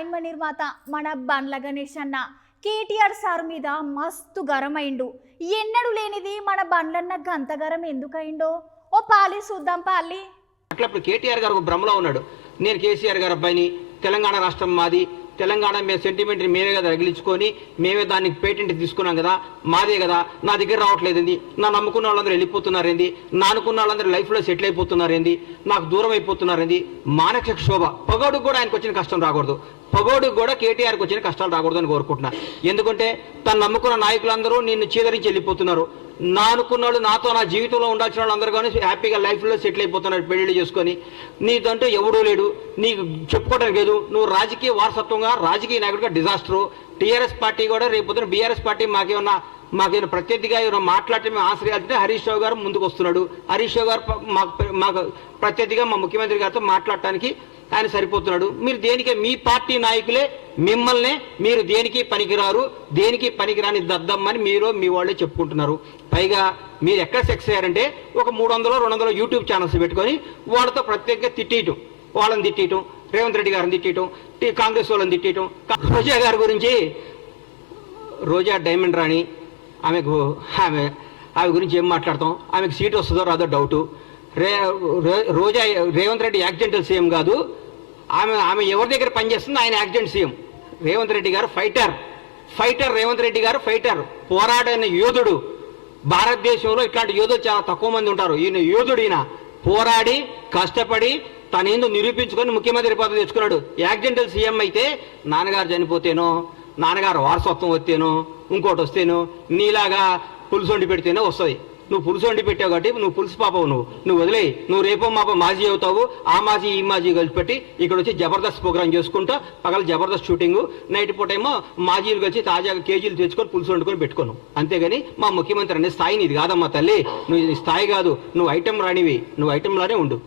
లైన్మ నిర్మాత మన బండ్ల గణేష్ అన్న కేటీఆర్ సార్ మీద మస్తు గరమైండు. ఎన్నడూ లేనిది మన బండ్లన్న గంత గరం ఎందుకైండో ఓ పాలి చూద్దాం పాలి. అట్లా ఇప్పుడు కేటీఆర్ గారు ఒక భ్రమలో ఉన్నాడు. నేను కేసీఆర్ గారు అబ్బాయిని, తెలంగాణ రాష్ట్రం మాది, తెలంగాణ మేము సెంటిమెంట్ని మేమే కదా రగిలించుకొని మేమే దానికి పేటెంట్ తీసుకున్నాం కదా, మాదే కదా, నా దగ్గర రావట్లేదండి, నా నమ్ముకున్న వాళ్ళందరూ వెళ్ళిపోతున్నారేంది, నా అనుకున్న వాళ్ళందరూ లైఫ్లో సెటిల్ అయిపోతున్నారేంది, నాకు దూరం అయిపోతున్నారేంది. మానసిక క్షోభ. పగోడుకు కూడా ఆయనకు వచ్చిన కష్టం రాకూడదు, పగోడుకు కూడా కేటీఆర్కి వచ్చిన కష్టాలు రాకూడదు అని కోరుకుంటున్నా. ఎందుకంటే తను నమ్ముకున్న నాయకులందరూ నిన్ను చీదరించి వెళ్ళిపోతున్నారు. నా అనుకున్న వాళ్ళు, నాతో నా జీవితంలో ఉండాల్సిన వాళ్ళందరూ కానీ హ్యాపీగా లైఫ్లో సెటిల్ అయిపోతున్నారు పెళ్లి చేసుకొని. నీదంటూ ఎవడూ లేడు, నీకు చెప్పుకోవడానికి లేదు. నువ్వు రాజకీయ వారసత్వంగా, రాజకీయ నాయకుడిగా డిజాస్టరు. టీఆర్ఎస్ పార్టీ కూడా రేపు బీఆర్ఎస్ పార్టీ మాకేమన్నా ప్రత్యర్థిగా ఏమైనా మాట్లాడితే మేము ఆశ్రయాలంటే హరీష్ రావు గారు ముందుకు వస్తున్నాడు. హరీష్ రావు గారు మాకు ప్రత్యర్థిగా మా ముఖ్యమంత్రి గారితో మాట్లాడటానికి ఆయన సరిపోతున్నాడు. మీరు దేనికి, మీ పార్టీ నాయకులే మిమ్మల్నే మీరు దేనికి పనికిరారు, దేనికి పనికిరాని దద్దమ్మని మీరు మీ వాళ్ళే చెప్పుకుంటున్నారు. పైగా మీరు ఎక్కడ సక్సెస్ అయ్యారంటే ఒక 300-200 యూట్యూబ్ ఛానల్స్ పెట్టుకొని వాళ్ళతో ప్రత్యేకంగా తిట్టేయటం, వాళ్ళని తిట్టేయటం, రేవంత్ రెడ్డి గారిని తిట్టేయటం, కాంగ్రెస్ వాళ్ళని తిట్టేయటం. రోజా గారి గురించి, రోజా డైమండ్ రాణి, ఆమె గురించి ఏం మాట్లాడతాం? ఆమెకు సీట్ వస్తుందో రాదో డౌటు. రోజా రేవంత్ రెడ్డి యాక్సిడెంటల్ సీఎం కాదు, ఆమె ఎవరి దగ్గర పనిచేస్తుంది, ఆయన యాక్సిడెంట్ సీఎం. రేవంత్ రెడ్డి గారు ఫైటర్ రేవంత్ రెడ్డి గారు ఫైటర్, పోరాడిన యోధుడు. భారతదేశంలో ఇట్లాంటి యోధులు చాలా తక్కువ మంది ఉంటారు. ఈయన యోధుడు. ఈయన పోరాడి కష్టపడి తనేందో నిరూపించుకొని ముఖ్యమంత్రి పదవి తెచ్చుకున్నాడు. యాక్సిడెంటల్ సీఎం అయితే నాన్నగారు చనిపోతేనో, నాన్నగారు వారసత్వం వస్తేనో, ఇంకోటి వస్తేనో, నీలాగా పులుసు వండి పెడితేనే వస్తుంది. నువ్వు పులుసు వండి పెట్టావు కాబట్టి నువ్వు పులుసు పాపవు. నువ్వు వదిలే, నువ్వు రేపో మాపో మాజీ అవుతావు. ఆ మాజీ ఈ మాజీ కలిసి పెట్టి ఇక్కడ వచ్చి జబర్దస్త్ ప్రోగ్రామ్ చేసుకుంటా, పగల జబర్దస్త్ షూటింగ్, నైట్ పూట ఏమో మాజీలు కలిసి తాజాగా కేజీలు తెచ్చుకొని పులుసు వండుకొని పెట్టుకోను. అంతేగాని మా ముఖ్యమంత్రి అనే స్థాయి నీది కాదమ్మా తల్లి. నువ్వు స్థాయి కాదు, నువ్వు ఐటెం రానివి, నువ్వు ఐటెంలానే ఉండు.